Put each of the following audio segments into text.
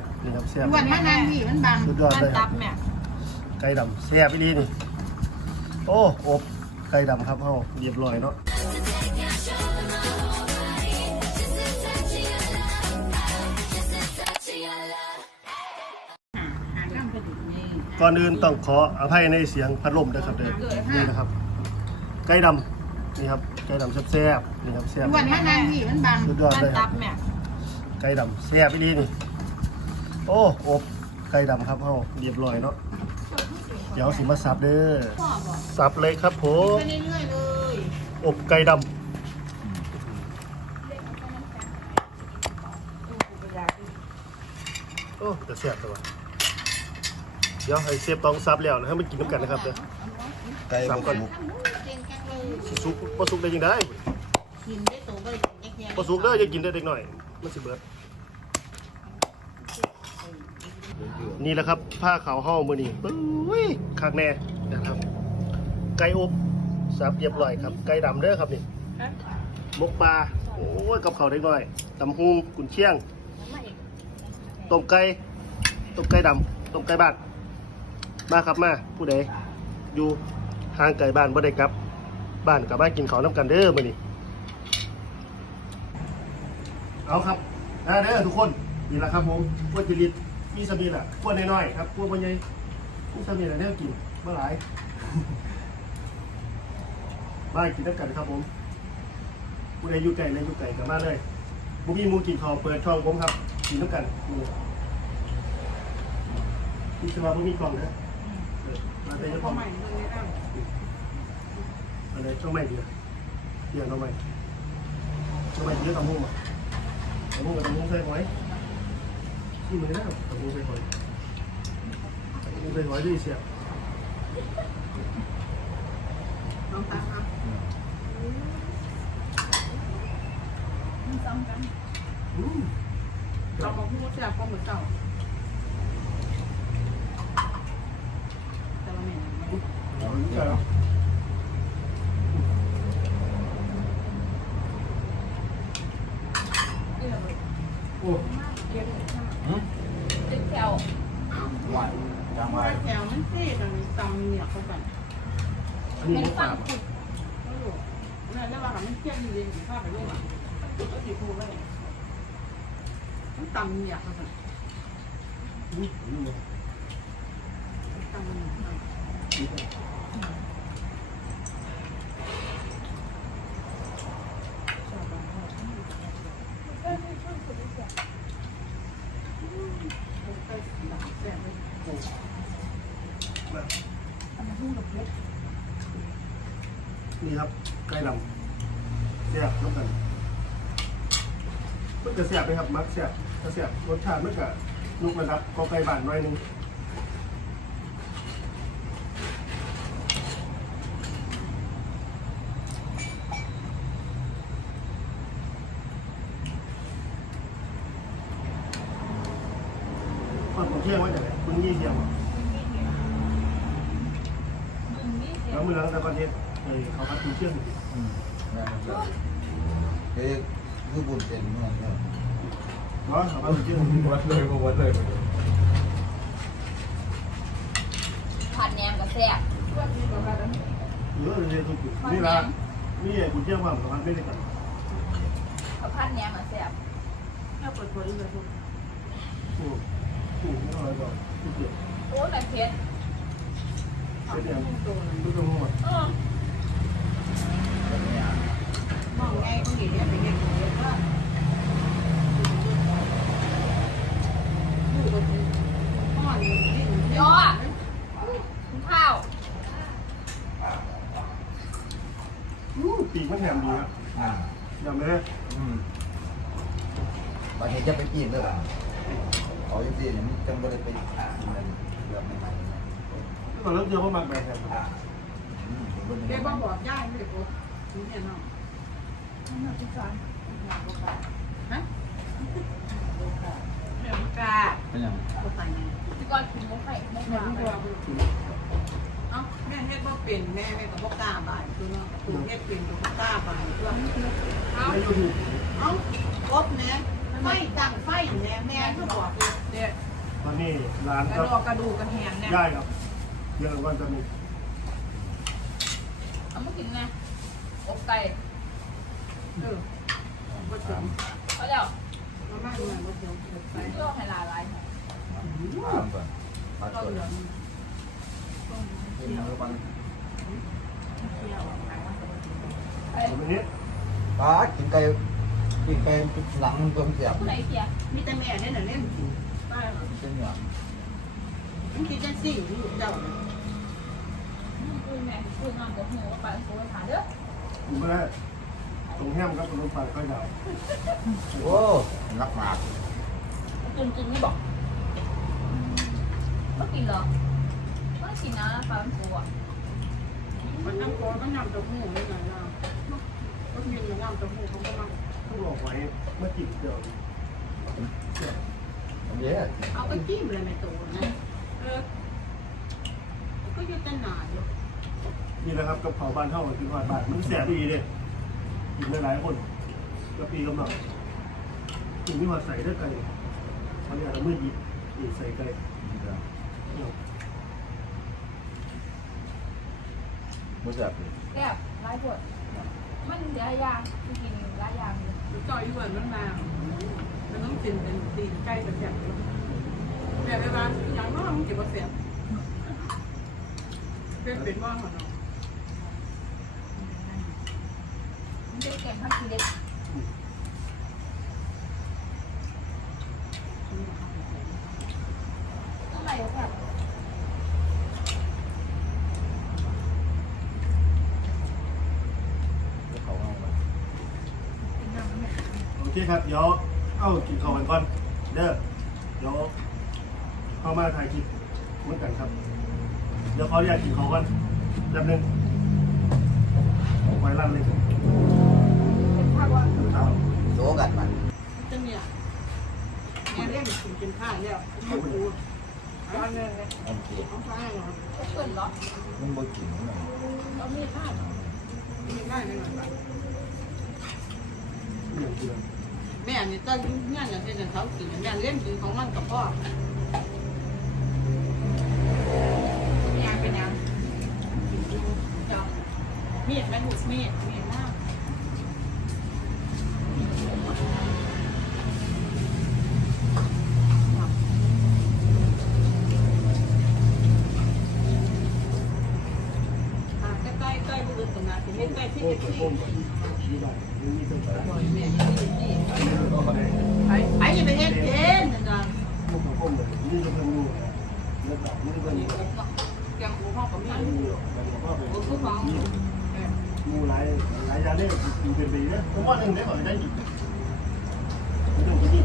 บนี่ครับแซ่บ วันมานั่งนี่มันบังสุดยอดมันเลยคตัรับบแม่ไก่ดำแซ่บอีดีนี่โอ้อบไก่ดำครับเฮาเรียบร้อยเนาะหาข้ามไปถึงนี่ก่อนอื่นต้องขออภัยในเสียงพัดลมนะครับเด้อนี่นะครับ ไก่ดำนี่ครับไก่ดำแซ่บๆนี่ครับแซ่บวันมานั่งนี่มันบังสุดยอดมันเลยคตัรับบแม่ไก่ดำแซ่บอีดีนี่ โอ้อบไก่ดำครับเฮาเรียบร้อยเนาะเดี๋ยวสิมาสับเด้อพ่อบอกสับเลยครับผมไปเรื่อยๆเลยอบไก่ดำโอ้แต่แซ่บตัวะเดี๋ยวให้เซฟต้องซับแล้วนะให้มันกินน้ำกันนะครับเด้อไก่สับ่บก่อนสุกเก่งจังเลยสิสุกบ่สุกได้ยังได้กินได้โตก็เลยกินแยกบ่สุกเด้ออย่ากินได้เด็กหน่อยมันสิเบิด นี่แหละครับผ้าขาวห้องมื้อนี้อุ้ยคักแน่นะครับ ไก่อบสับเรียบร้อยครับ ไก่ดำเด้อครับนี่มกปลาโอ้ยกับข้าวเด็กหน่อยตำฮูกุนเชียงต้มไก่ต้มไก่ดำต้มไก่บ้านมาครับมาผู้ใดอยู่ห่างไกลบ้านบ่ได้กลับ บ้านกลับบ้านกินข้าวน้ำกันเด้อมื้อนี้เอาครับได้เด้อทุกคนนี่แหละครับผมพวกจิริต มีสมีแหละพวกน้อยๆครับพวกบ่ใหญ่มีสมีแหละแนวกินบ่หลายบ้ากินน้ำกันครับผมผู้ใดอยู่ไกลเลยอยู่ไกลกลับมาเลยบ่มีมูกินข้าวเปิดช่องผมครับ กินน้ำกันนี่ที่สมาบ่มีกล่องนะมาแต่ยังกล่องใหม่เลยนะอะไรช่องใหม่เดียวเดียวช่องใหม่ช่องใหม่เดียวตำมุ้งอะตำมุ้งกับตำมุ้งใส่หม อนะตำมุ้งใส่หอยตำมุ้งใส่หอยด้วยเสียบน้องตาครับอืมเราบอกพี่มดแซ่บก็เหมือนเก่าแต่ว่าแม่เอาอันนี้ก่อนเนาะโอ้ ตึกแถว หวานจังไว้ แถวมันเท่ตรงนี้ตำเนี่ยเขาแบบ อันนี้ เป็น มุก ฝั่ ปาบ่นั่นแล้วว่ามันเที่ยงดีๆข้าไปด้วยอะก็สีพูดไว้มันตำเนี่ยเขาแบบอุ้ยนี่ยตำเนี่ย นี่ ครับไก่ดำเสียบน้ำกันมันจะเสียบไหมครับมักเสียบถ้าเสียบรสชาติมันก็ลูกระดับก็ไก่บ้านหน่อยหนึงคนผมเชื่อว่าจะไหนคุณยี่เที่ยวแล้วมือหลังแต่ประเทศ เออเขาพัดคุณเชื่ออืมแม่นครับเอ๊ะคือบุญเป็นเมืองครับเนาะเขาพัดคุณเชื่อวัดเลยก็วัดเลยผัดแหนมกับแซ่บเยอะเลยทุกจุดนี่ละนี่ไอ้คุณเชื่อว่าเขาพัดไม่ได้กันเอาผัดแหนมกับแซ่บถ้าเปิดเผยเลยทุกโอ้โหไม่เอาอะไรก่อนทุกจุดโอ้แต่เผ็ดเป็นอย่างตัวทุกจังหวัด เออ มองไงก็เห็นเนี่ ยเป็นเด็กเด็กว่าอยู่กับพ่อนี่นี่ยอดข้าวอู้ปีกมันแหมดีครับอืมยำเลยอืมบางทีจะไปกินเด้อล่ะเออยู่ดีนี่มันจังบ่ได้ไปกินมันแบบใหม่ๆตอนเริ่มเจอว่ามักแบบแบบอืมผมก็แกนี่บอกบอกย่าไม่ได้ปุ๊บนี่เนี่ยเนาะ ฮะเดี๋ยวกาเป็นหยังพี่ก่อนกินมุกไข่มุกแม่ปลาไม่บอกเอ้าแม่เฮ็ดบ่เป็นแม่แม่ก็บ่กล้าบายคือเนาะคือเฮ็ดเป็นก็บ่กล้าบายเพื่อเอ้าในยูทูบเอ้ากบแม่ไฟตั้งไฟแม่แม่ก็บอกเลยเด็กอนนี้ร้านกคระรับดอกกระดูกกระแหนเนี่ยได้ครับเดี๋ยวก่อนจะมีเอามากินไงอกไก่ เออบ่เจ๋งเขาเดี๋ยวมาม่าหน่อยบ่เจ๋งไปก็ให้ลาลายหอยตามก่อนมาก็ชนเหลือกินมือมันเที่ยวหนังมันจะบ่กินไปนี้ปลากินไก่กินไก่หลังตัวเสียบผู้ไหนเสียมีแต่แม่เนี่ยน่ะเล่นกินไปเป็นอย่างมันกินจังซี่ลูกเจ้าน่ะคุยแม่คุยงามกับหูว่าไปคุยหาเด้อผมไม่ได้ ตรงแฮมครับตรงปลาค่อยดาวโอ้นักหมากจนจริงไม่บอกก็กินเหรอก็กินนะปลาเป็นปูอะมันน้ำโกมันน้ำต้าหู้นี่น่ะนะก็มีน้ำต้าหู้เขาก็มาต้องบอกไว้เมื่อจิบเดียวเยอะเอาไปจิ้มเลยในตัวนะเออก็ยืดแต่หนาอยู่นี่นะครับกับเผาบ้านเท่ากับกินหอดบ้านมันแสบดีเลย กินได้หลายคนกะปีกำลังกินที่หอดใส่ได้ไก่เขาอยากเอามือหยิบหยิบใส่ไก่มือจับแก้บไล่ปวดมันเดี๋ยวยางกินไล่ยางอยู่แล้วก็อีวันมันมามันต้องกินเป็นตีนไก่กับแซ่บแต่ในบ้านอย่างน้อยมันเก็บมาแซ่บเป็นเป็นบ้านของเรา มัน เป็นแกงผักชีเด็กต้องไหนแบบเขาเอาไปโอเคครับเดี๋ยวเอ้ากินข้าวกันก่อนเด้อเดี๋ยวเข้ามาถ่ายคลิปเหมือนกันครับ เดี๋ยวเขาอยากกินข้าวกันแป๊บนึงไว้ลั่นเลย เอาโซกันมันจะเนี่ยแม่เล่นกินเป็นข้าวแล้วไม่รู้เอาเงินเลยมันเกลียดเอาข้าวเหรอเกินเหรอมันบ่กินมันเรามีผ้ามีได้ไหมหน่อยอย่างเดียวแม่เนี่ยตอนงานอย่างเช่นเขากินแม่เล่นกินของมันกับพ่อยางเป็นยางจองมีดแม่หูมีดมีด ไม้บ่อยแม่ที่นี่ก็ได้ไอ้ไอ้ยังไปเฮ็ดเองนะจ๊ะพวกผมเลยนี่จะเป็นงูแล้วแบบนี่เป็นงูยังหูพ่อกับแม่งูแล้วก็เป็นหูผู้ฟังงูหลายหลายยาเล่กินเป็นปีเนี่ยผมว่าหนึ่งได้ก่อนได้หยิบไม่ต้องไปหยิบ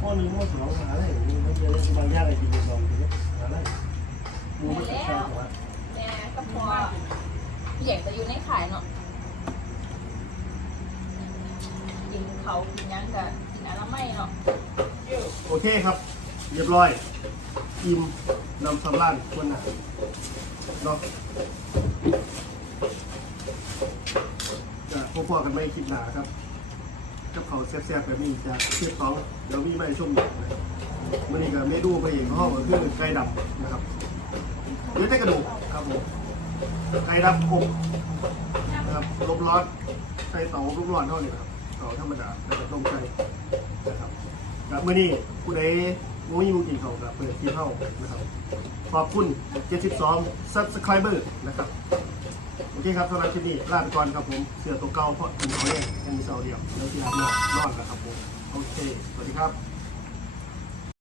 ข้อหนึ่งข้อสองหาอะไรมีบางอย่างบางอย่างอะไรกินเป็นสองทีหาอะไรงูมันจะแข็งกว่า ก็พอใหญ่จะอยู่ในขายเนาะกินเขากินยังกับกินอะไรไม่เนาะโอเคครับ เรียบร้อยอิ่มนำสำรานคนหนาเนาะจะพบกันไม่คิดหนาครับกับเขาแซ่บๆแบบนี้จะเทียบเขาเดี๋ยวมีไม่ชุ่มนะมันนี่ก็เมนูไปเองห้องก็คือไก่ดำนะครับเนื้อแต่กระดูกครับผม ไก่ดำอบนะครับลมร้อนใส่เตาลมร้อนเท่านี้ครับเตาธรรมดาแล้วก็ต้มไก่นะครับกับมื่อนี้ผู้ใดงูยิงกินเขากับเปิดที่เข้านะครับ ขอบคุณ 72 subscriber นะครับโอเคครับสำหรับคลิปนี้ลาไปก่อนครับผม เสือตัวเก่าเพราะกินเขาเล่นยังมีเสาเดียวแล้วที่รับนอนนอนนะครับผม โอเค สวัสดีครับ